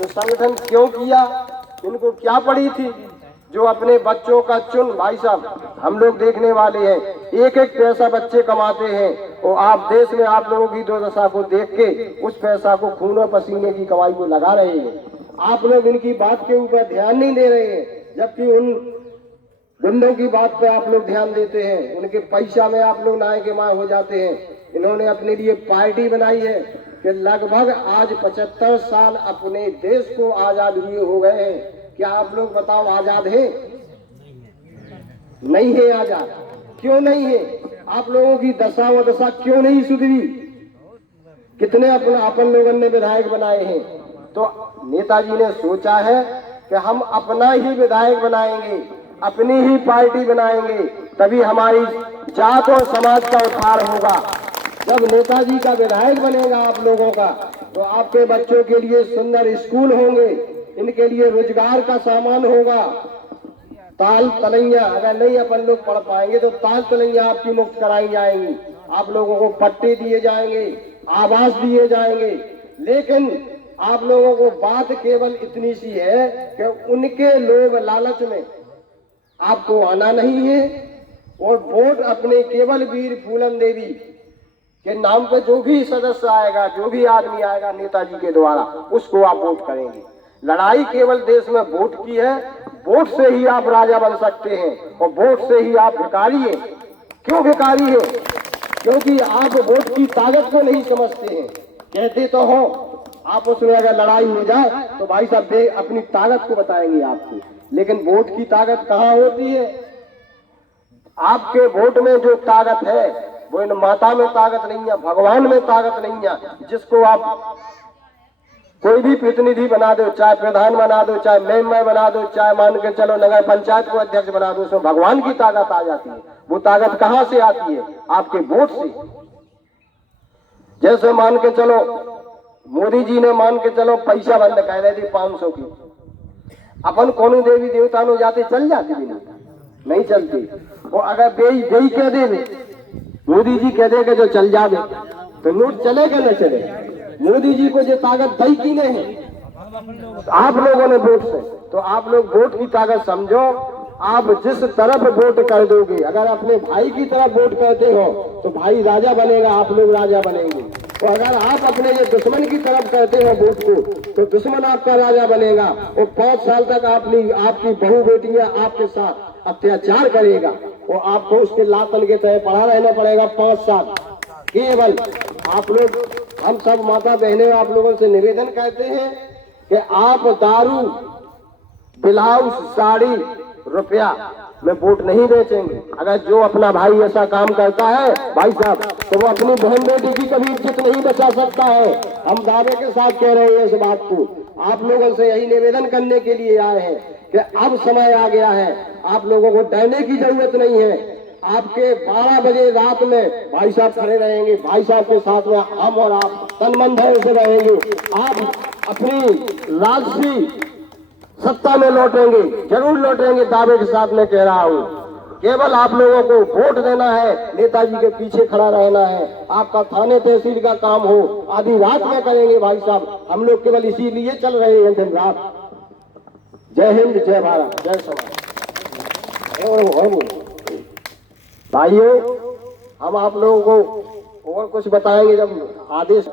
तो संगठन क्यों किया, इनको क्या पड़ी थी जो अपने बच्चों का चुन। भाई साहब हम लोग देखने वाले हैं, एक एक पैसा बच्चे कमाते हैं और आप देश में आप लोगों की दुर्दशा को देख के उस पैसा को खून और पसीने की कमाई को लगा रहे हैं। आप लोग इनकी बात के ऊपर ध्यान नहीं दे रहे हैं, जबकि उन गुंडों की बात पे आप लोग ध्यान देते हैं, उनके पैसा में आप लोग नाए के माए हो जाते हैं। इन्होंने अपने लिए पार्टी बनाई है कि लगभग आज 75 साल अपने देश को आजाद हुए हो गए हैं। क्या आप लोग बताओ आजाद है? नहीं है आजाद। क्यों नहीं है? आप लोगों की दशा व दशा क्यों नहीं सुधरी? कितने अपन लोगों ने विधायक बनाए हैं। तो नेताजी ने सोचा है कि हम अपना ही विधायक बनाएंगे, अपनी ही पार्टी बनाएंगे, तभी हमारी जात और समाज का उद्धार होगा। जब नेताजी का विधायक बनेगा आप लोगों का, तो आपके बच्चों के लिए सुंदर स्कूल होंगे, इनके लिए रोजगार का सामान होगा। ताल तलैया अगर नहीं अपन लोग पढ़ पाएंगे तो ताल तलैया आपकी मुफ्त कराई जाएंगी, आप लोगों को पट्टे दिए जाएंगे, आवास दिए जाएंगे। लेकिन आप लोगों को बात केवल इतनी सी है कि उनके लोभ लालच में आपको आना नहीं है और वोट अपने केवल वीर फूलन देवी के नाम पे जो भी सदस्य आएगा, जो भी आदमी आएगा नेताजी के द्वारा, उसको आप वोट करेंगे। लड़ाई केवल देश में वोट की है। वोट से ही आप राजा बन सकते हैं और वोट से ही आप भिखारी हैं। क्यों भिखारी है? क्योंकि आप वोट की ताकत को नहीं समझते हैं। कहते तो हो आप उसमें अगर लड़ाई हो जाए तो भाई साहब अपनी ताकत को बताएंगे आपको, लेकिन वोट की ताकत कहाँ होती है? आपके वोट में जो ताकत है वो इन माता में ताकत नहीं है, भगवान में ताकत नहीं है। जिसको आप कोई भी प्रतिनिधि बना दो, चाहे प्रधान बना दो, चाहे मेंबर बना दो, चाहे मान के चलो नगर पंचायत को अध्यक्ष बना दो, उसमें भगवान की ताकत आ जाती है। वो ताकत कहाँ से आती है? आपके वोट से। जैसे मान के चलो मोदी जी ने मान के चलो पैसा बंद कर रहे थे 500 की, अपन कौन देवी देवता नो जाते चल जाती भी नहीं चलती। और अगर बेई कह दे मोदी जी कह दे जो चल जावे तो नोट चलेगा न चले। मोदी जी को जो ताकत दी की नहीं है आप लोगों ने वोट से, तो आप लोग वोट की ताकत समझो। आप जिस तरफ वोट कर दोगे, अगर अपने भाई की तरफ वोट करते हो तो भाई राजा बनेगा, आप लोग राजा बनेंगे। और अगर आप अपने ये दुश्मन की तरफ करते हो वोट को, तो दुश्मन आपका राजा बनेगा और 5 साल तक आपकी बहू बेटियां आपके साथ अत्याचार करेगा और आपको उसके लातन के तहत पड़ा रहना पड़ेगा 5 साल। केवल आप लोग, हम सब माता बहनें आप लोगों से निवेदन करते हैं कि आप दारू, ब्लाउज, साड़ी, रुपया में वोट नहीं बेचेंगे। अगर जो अपना भाई ऐसा काम करता है भाई साहब, तो वो अपनी बहन बेटी की कभी इज्जत नहीं बचा सकता है। हम दावे के साथ कह रहे हैं इस बात को। आप लोगों से यही निवेदन करने के लिए आए हैं कि अब समय आ गया है, आप लोगों को डरने की जरूरत नहीं है। आपके 12 बजे रात में भाई साहब खड़े रहेंगे, भाई साहब के साथ में हम और आप तन मन धन से रहेंगे। आप अपनी राजसी सत्ता में लौटेंगे, जरूर लौटेंगे, दावे के साथ में कह रहा हूँ। केवल आप लोगों को वोट देना है, नेताजी के पीछे खड़ा रहना है। आपका थाने तहसील का काम हो आधी रात में करेंगे भाई साहब। हम लोग केवल इसीलिए चल रहे हैं दिन रात। जय हिंद, जय भारत, जय समाज। भाइयों हम आप लोगों को और कुछ बताएंगे जब आदेश